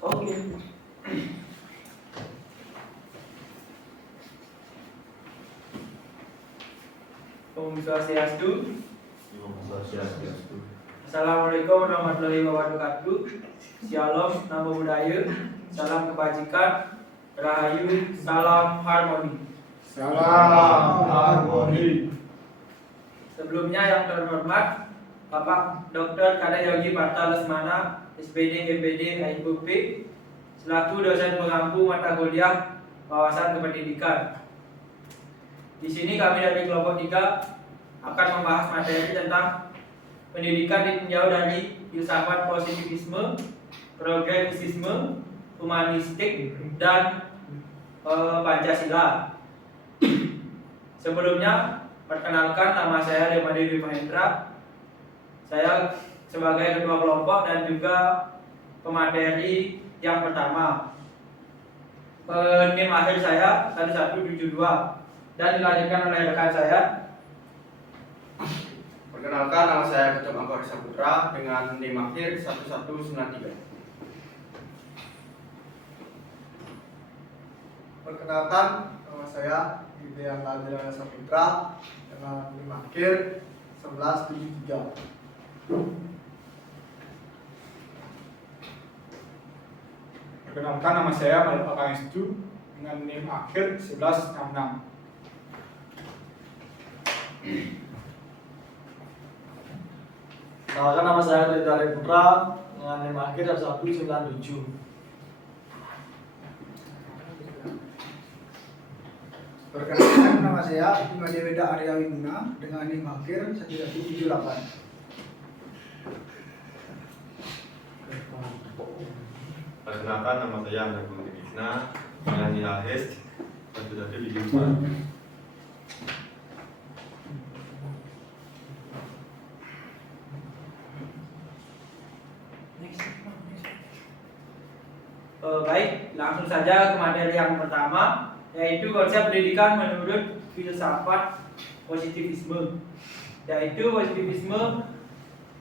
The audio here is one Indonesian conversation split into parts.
Oke. Om Swastiastu. Assalamualaikum warahmatullahi wabarakatuh. Shalom, namo buddhaya. Salam kebajikan. Rahayu, salam harmoni. Salam harmoni. Sebelumnya yang terhormat Bapak Dr. Kadayogi Parta Lesmana, SPD MPD IPB, selaku dosen pengampu mata kuliah wawasan kependidikan. Di sini kami dari kelompok 3 akan membahas materi tentang pendidikan ditinjau dari filsafat positivisme, progresisme, humanistik, dan Pancasila. Sebelumnya, perkenalkan, nama saya Demade Dwi Mahendra. Saya sebagai ketua kelompok dan juga pemateri yang pertama. NIM akhir saya 1172 dan dilanjutkan oleh rekan saya. Perkenalkan, nama saya Ketum Angkor Saputra dengan NIM akhir 1193. Perkenalkan, nama saya Ideang Adriana Saputra dengan NIM akhir 1173. Perkenalkan, nama saya Maluk Akangestu dengan NIM akhir 1166. Perkenalkan, nama saya Tritari Putra dengan NIM akhir 1197. Perkenalkan, nama saya Imadeweda Arya Wimuna dengan NIM akhir 1178. Perkenalkan, nama saya Andra Budi Krishna dengan NIM akhir 1174. Baik, langsung saja ke materi yang pertama, yaitu konsep pendidikan menurut filsafat positivisme. Yaitu positivisme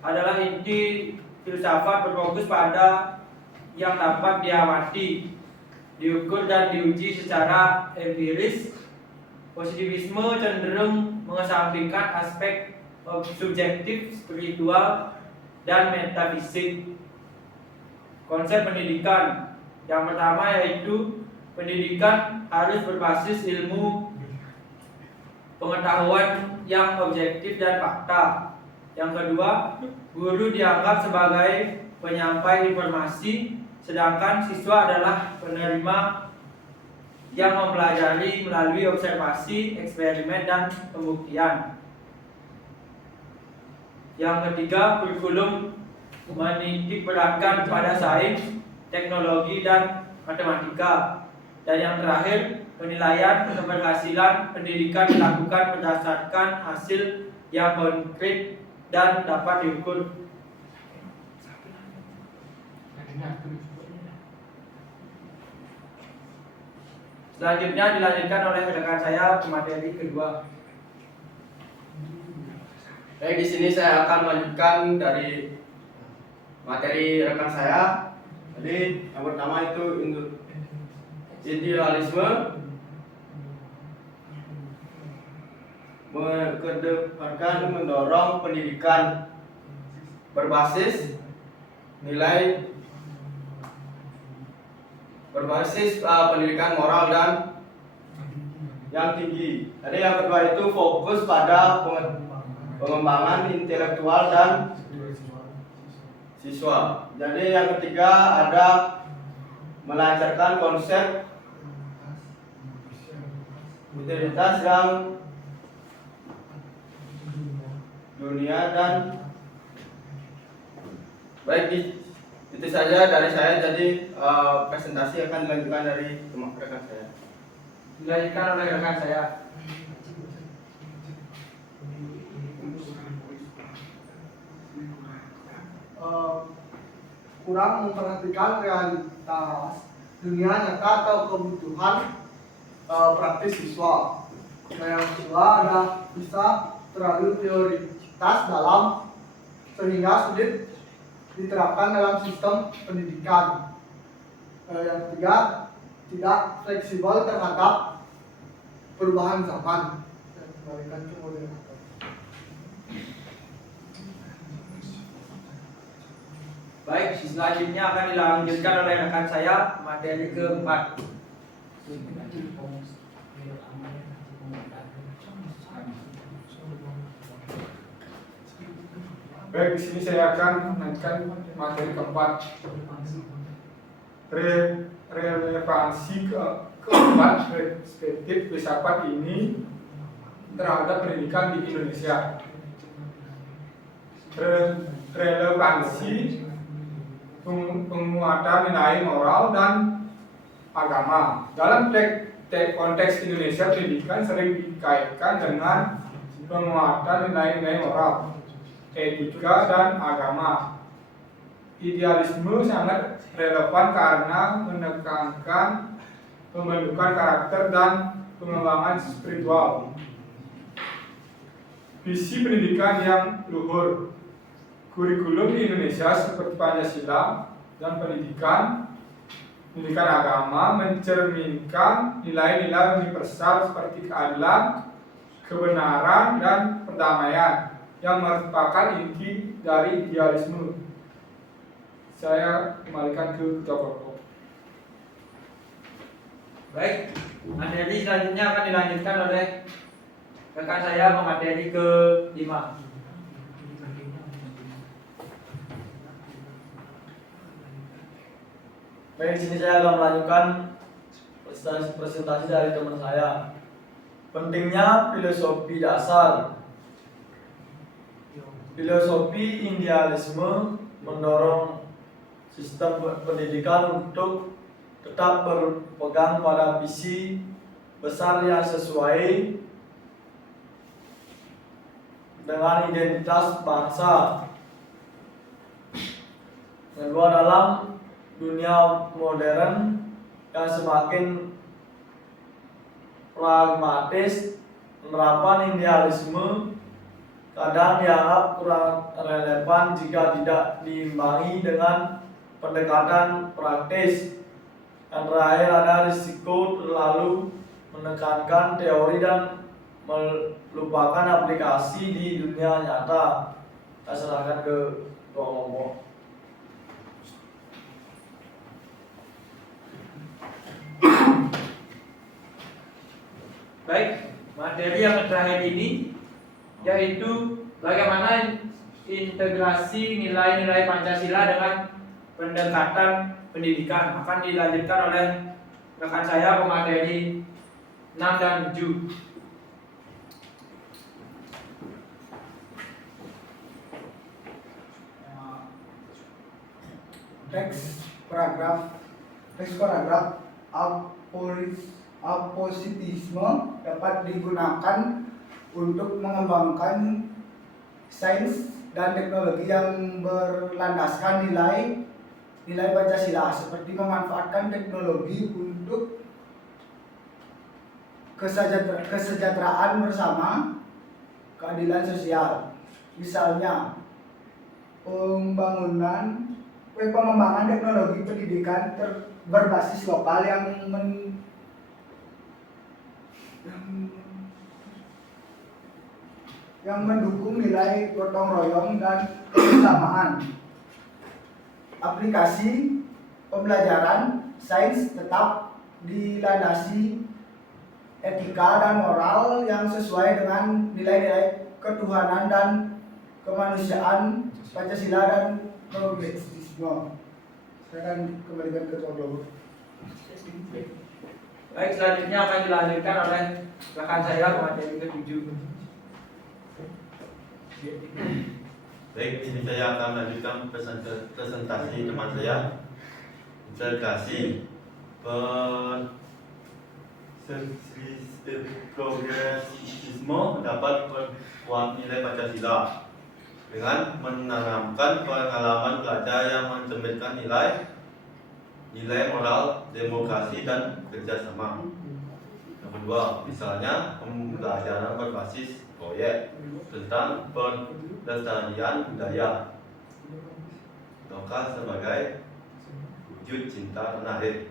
adalah inti filsafat berfokus pada yang dapat diamati, diukur dan diuji secara empiris. Positivisme cenderung mengesampingkan aspek subjektif, spiritual, dan metafisik. Konsep pendidikan yang pertama yaitu pendidikan harus berbasis ilmu pengetahuan yang objektif dan fakta. Yang kedua, guru dianggap sebagai penyampai informasi, sedangkan siswa adalah penerima yang mempelajari melalui observasi, eksperimen, dan pembuktian. Yang ketiga, kurikulum menitik beratkan pada sains, teknologi, dan matematika. Dan yang terakhir, penilaian keberhasilan pendidikan dilakukan berdasarkan hasil yang konkret dan dapat diukur. Selanjutnya dilanjutkan oleh rekan saya ke materi kedua. Baik, di sini saya akan melanjutkan dari materi rekan saya. Jadi yang pertama itu idealisme, mengedepankan mendorong pendidikan berbasis nilai, pendidikan moral dan yang tinggi. Jadi yang kedua itu fokus pada pengembangan intelektual dan siswa. Jadi yang ketiga ada melancarkan konsep utilitas yang dunia dan baik. Itu saja dari saya. Jadi presentasi akan dilanjutkan dari rekan saya. Dilanjutkan oleh rekan saya. Kurang memperhatikan realitas dunia nyata atau kebutuhan praktis siswa. Yang kedua ada bisa terlalu teoritas dalam sehingga sulit diterapkan dalam sistem pendidikan. Yang ketiga, tidak fleksibel terhadap perubahan zaman. Saya kembalikan ke moderator. Baik, selanjutnya akan dilanjutkan oleh rekan saya materi keempat. Baik, di sini saya akan menaikkan materi keempat. Relevansi keempat perspektif filsafat ini terhadap pendidikan di Indonesia. Relevansi penguatan nilai moral dan agama. Dalam konteks Indonesia, pendidikan sering dikaitkan dengan penguatan nilai-nilai moral, etika, dan agama. Idealisme sangat relevan karena menekankan pembentukan karakter dan pengembangan spiritual. Visi pendidikan yang luhur. Kurikulum di Indonesia seperti Pancasila dan pendidikan agama mencerminkan nilai-nilai universal seperti keadilan, kebenaran, dan perdamaian yang merupakan inti dari idealisme. Saya kembalikan ke Ketua Kelompok. Baik, materi selanjutnya akan dilanjutkan oleh rekan saya materi ke-5. Baik, di sini saya akan melanjutkan presentasi dari teman saya. Pentingnya filosofi dasar. Filosofi idealisme mendorong sistem pendidikan untuk tetap berpegang pada visi besar yang sesuai dengan identitas bangsa. Kedua, dalam dunia modern yang semakin pragmatis, penerapan idealisme kadang dianggap kurang relevan jika tidak diimbangi dengan pendekatan praktis. Dan terakhir, ada risiko terlalu menekankan teori dan melupakan aplikasi di dunia nyata. Saya serahkan ke Ketua Kelompok. Baik, materi yang terakhir ini yaitu bagaimana integrasi nilai-nilai Pancasila dengan pendekatan pendidikan akan dilanjutkan oleh rekan saya pemateri 6 dan 7. Teks paragraf apositisme dapat digunakan untuk mengembangkan sains dan teknologi yang berlandaskan nilai Pancasila, seperti memanfaatkan teknologi untuk kesejahteraan bersama, keadilan sosial. Misalnya pengembangan teknologi pendidikan berbasis lokal yang mendukung nilai gotong royong dan kebersamaan. Aplikasi pembelajaran sains tetap dilandasi etika dan moral yang sesuai dengan nilai-nilai ketuhanan dan kemanusiaan Pancasila dan progresisme. Saya akan kembalikan ke Ketua Kelompok. Baik, selanjutnya akan dilanjutkan oleh rekan saya materi ke-7. Baik, ini saya akan melanjutkan presentasi teman saya. Integrasi progresisme dapat memperkuat nilai Pancasila dengan menanamkan pengalaman belajar yang mencerminkan nilai moral, demokrasi, dan kerjasama. Yang kedua, misalnya pembelajaran berbasis proyek tentang pelestarian budaya, lokal sebagai wujud cinta tanah air.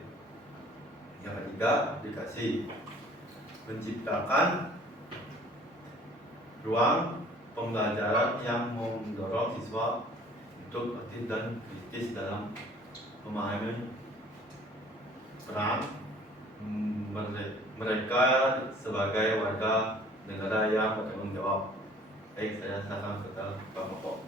Yang ketiga, aplikasi. Menciptakan ruang pembelajaran yang mendorong siswa untuk aktif dan kritis dalam memahami peran mereka sebagai warga negara yang bertanggung jawab. Baik, saya silakan kepada Pak Moko.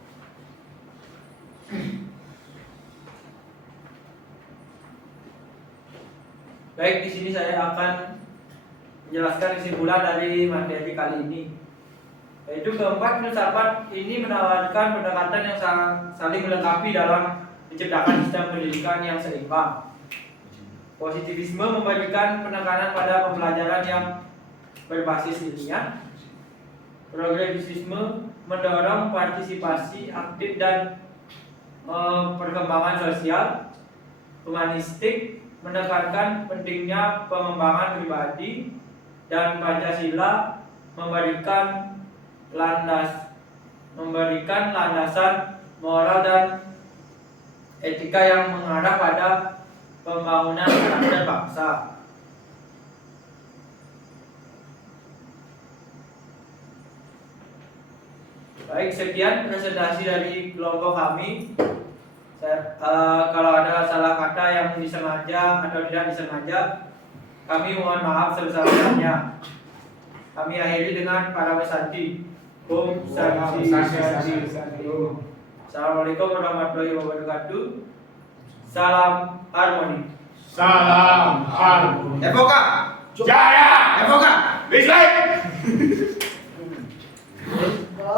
Baik, di sini saya akan menjelaskan kesimpulan dari materi kali ini. Yaitu keempat, filsafat ini menawarkan pendekatan yang saling melengkapi dalam menciptakan sistem pendidikan yang seimbang. Positivisme memberikan penekanan pada pembelajaran yang berbasis ilmiah. Progresivisme mendorong partisipasi aktif dan perkembangan sosial. Humanistik menekankan pentingnya pengembangan pribadi, dan Pancasila memberikan landasan moral dan etika yang mengarah pada pembangunan karakter bangsa. Baik, sekian presentasi dari kelompok kami. Kalau ada salah kata yang disengaja atau tidak disengaja, kami mohon maaf sebesar-besarnya. Kami akhiri dengan para pesanti. Om Santi. Assalamualaikum warahmatullahi wabarakatuh. Salam harmoni. Salam harmoni. Evoka. Jaya. Evoka. Dislike.